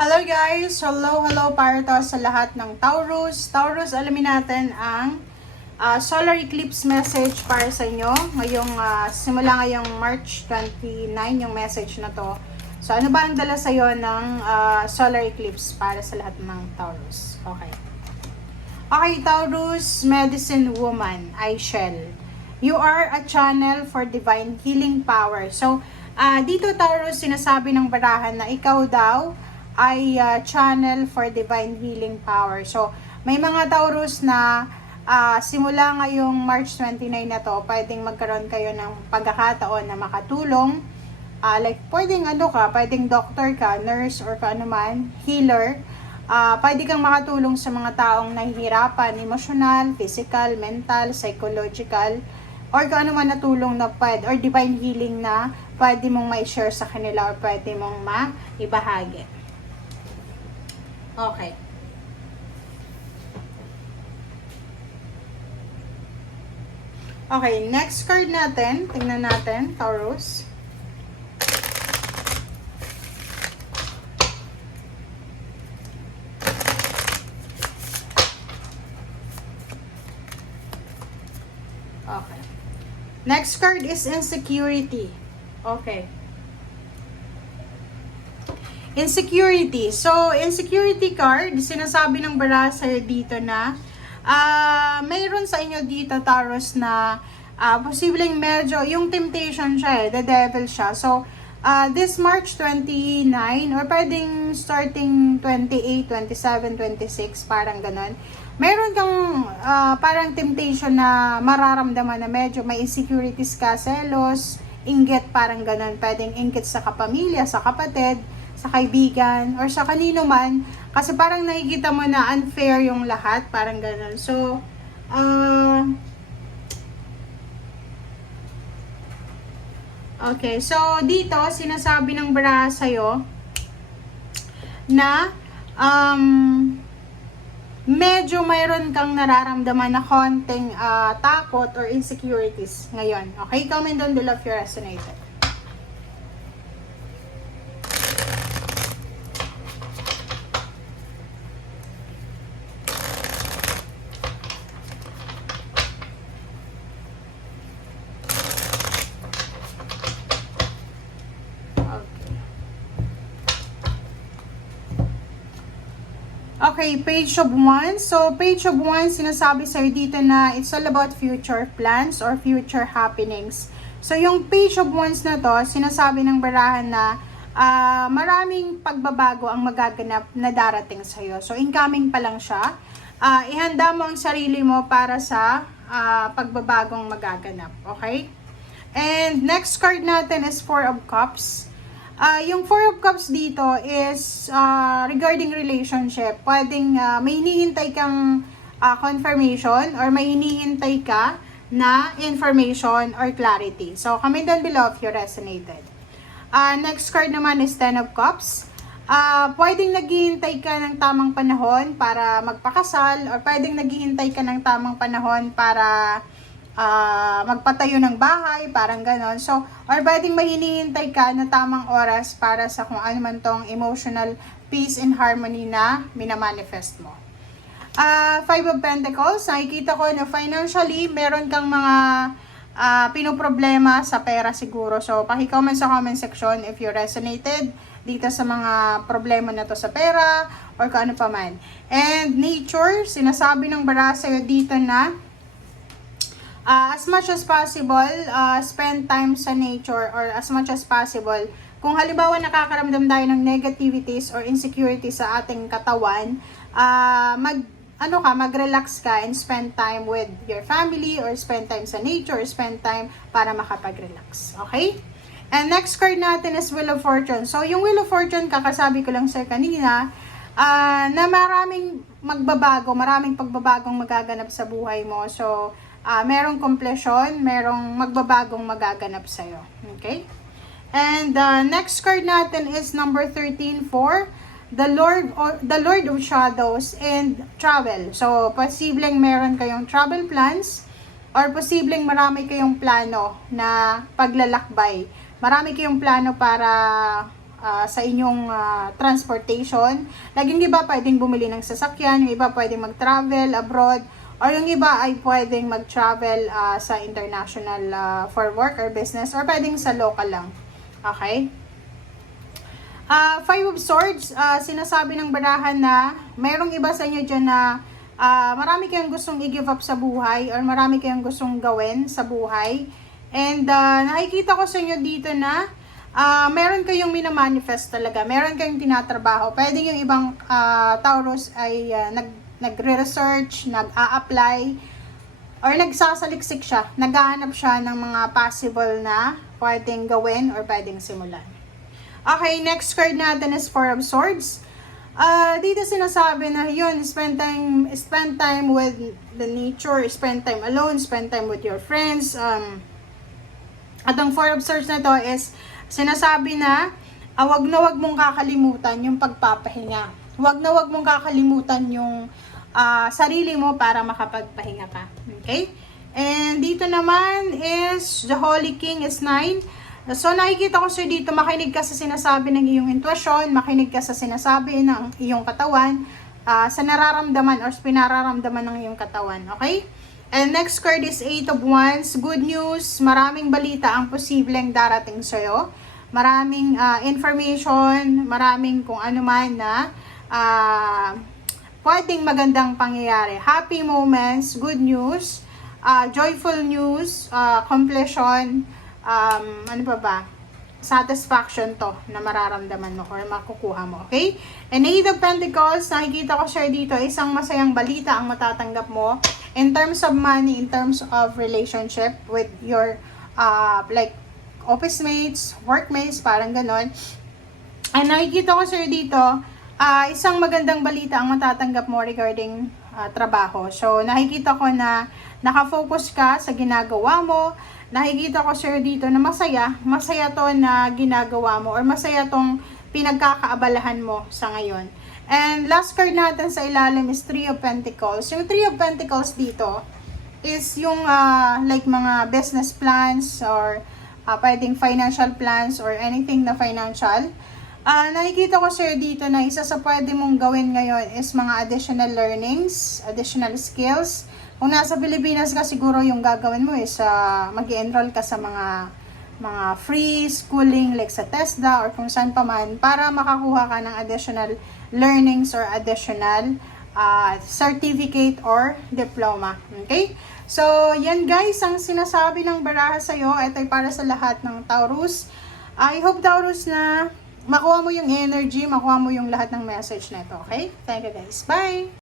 Hello guys! Hello para to sa lahat ng Taurus. Taurus, alamin natin ang solar eclipse message para sa inyo. Simula ngayong March 29 yung message na to. So ano ba ang dala sa iyo ng solar eclipse para sa lahat ng Taurus? Okay, Taurus, medicine woman, Aishel. You are a channel for divine healing power. So, dito Taurus, sinasabi ng barahan na ikaw daw ay channel for divine healing power. So, may mga Taurus na simula ngayong March 29 na to, pwedeng magkaroon kayo ng pagkakataon na makatulong. Pwedeng doctor ka, nurse, or kanuman, healer. Pwede kang makatulong sa mga taong nahihirapan, emotional, physical, mental, psychological, or kung ano man na tulong na pwede, or divine healing na pwede mong ma-share sa kanila or pwede mong maibahagi. Okay. Okay, next card natin. Tingnan natin, Taurus. Okay. Next card is insecurity. Okay. Insecurity. So, insecurity card, sinasabi ng bara sa'yo dito na mayroon sa inyo dito, Taurus, na posibleng medyo, yung temptation siya the devil siya. So, this March 29, or pwedeng starting 28, 27, 26, parang ganon. Mayroon kang parang temptation na mararamdaman na medyo may insecurities ka, selos, inggit, parang ganon. Pwedeng inggit sa kapamilya, sa kapatid, sa kaibigan, or sa kanino man, kasi parang nakikita mo na unfair yung lahat, parang ganun. So, okay, so dito, sinasabi ng bara sa'yo, na, medyo mayroon kang nararamdaman na konting takot or insecurities ngayon. Okay, comment down below if you resonated. Okay, Page of Wands. So, Page of Wands, sinasabi sa'yo dito na it's all about future plans or future happenings. So, yung Page of Wands na to, sinasabi ng barahan na maraming pagbabago ang magaganap na darating sa'yo. So, incoming pa lang siya. Ihanda mo ang sarili mo para sa pagbabagong magaganap. Okay? And next card natin is Four of Cups. Yung Four of Cups dito is regarding relationship. Pwedeng may hinihintay kang confirmation or may hinihintay ka na information or clarity. So, comment down below if you resonated. Next card naman is Ten of Cups. Pwedeng naghihintay ka ng tamang panahon para magpakasal, or pwedeng naghihintay ka ng tamang panahon para magpatayo ng bahay, parang ganon. So, or pwedeng may hinihintay ka na tamang oras para sa kung ano man tong emotional peace and harmony na minamanifest mo. Five of Pentacles, nakikita ko na financially, meron kang mga pinoproblema sa pera siguro. So, paki-comment sa comment section if you resonated dito sa mga problema na to sa pera or kung ano pa man. And nature, sinasabi ng bara sa'yo dito na as much as possible, spend time sa nature, or as much as possible, kung halimbawa nakakaramdam tayo ng negativities or insecurity sa ating katawan, mag-relax ka and spend time with your family, or spend time sa nature, or spend time para makapag-relax. Okay? And next card natin is Wheel of Fortune. So, yung Wheel of Fortune, kakasabi ko lang sir kanina, na maraming pagbabagong magaganap sa buhay mo. So, merong completion, merong magbabagong magaganap sa'yo. Okay? And next card natin is number 13 for the Lord of Shadows and Travel. So, posibleng meron kayong travel plans, or posibleng marami kayong plano na paglalakbay. Marami kayong plano para sa inyong transportation. Like yung iba pwedeng bumili ng sasakyan, yung iba pwedeng mag-travel abroad, or yung iba ay pwedeng mag-travel sa international for work or business, or pwedeng sa local lang. Okay? Five of Swords, sinasabi ng barahan na mayroong iba sa inyo dyan na marami kayong gustong i-give up sa buhay, or marami kayong gustong gawin sa buhay. And nakikita ko sa inyo dito na meron kayong minamanifest talaga, meron kayong tinatrabaho. Pwede yung ibang Taurus ay nagre-research, nag-a-apply, or nagsasaliksik siya, naghahanap siya ng mga possible na pwedeng gawin or pwedeng simulan. Okay, next card natin is Four of Swords. Dito sinasabi na yun, spend time with the nature, spend time alone, spend time with your friends. At ang Four of Swords na to is sinasabi na wag mong kakalimutan yung pagpapahinga. Wag mong kakalimutan yung sarili mo para makapagpahinga ka. Okay? And dito naman is the Holy King is 9. So nakikita ko sir dito, makinig ka sa sinasabi ng iyong intuition, makinig ka sa sinasabi ng iyong katawan, sa nararamdaman or pinararamdaman ng iyong katawan. Okay? And next card is 8 of Wands. Good news, maraming balita ang posibleng darating sa'yo. Maraming information, maraming kung ano man na pwedeng magandang pangyayari. Happy moments, good news, joyful news, completion, ano pa ba? Satisfaction to na mararamdaman mo or makukuha mo. Okay? And 8 of Pentacles, nakikita ko share dito, isang masayang balita ang matatanggap mo in terms of money, in terms of relationship with your like office mates, workmates, parang ganon. And nakikita ko share dito, isang magandang balita ang matatanggap mo regarding trabaho. So, nakikita ko na nakafocus ka sa ginagawa mo. Nakikita ko sir dito na masaya to na ginagawa mo, or masaya tong pinagkakaabalahan mo sa ngayon. And last card natin sa ilalim is Three of Pentacles. Yung Three of Pentacles dito is yung like mga business plans, or pwedeng financial plans, or anything na financial. Nakikita ko sir dito na isa sa pwede mong gawin ngayon is mga additional learnings, additional skills. Kung nasa Pilipinas ka, siguro yung gagawin mo is mag-enroll ka sa mga free schooling like sa TESDA or kung saan pa man, para makakuha ka ng additional learnings or additional certificate or diploma. Okay? So, yan guys, ang sinasabi ng baraha sa'yo. Ito ay para sa lahat ng Taurus. I hope Taurus na makuha mo yung energy, makuha mo yung lahat ng message na ito. Okay? Thank you guys. Bye!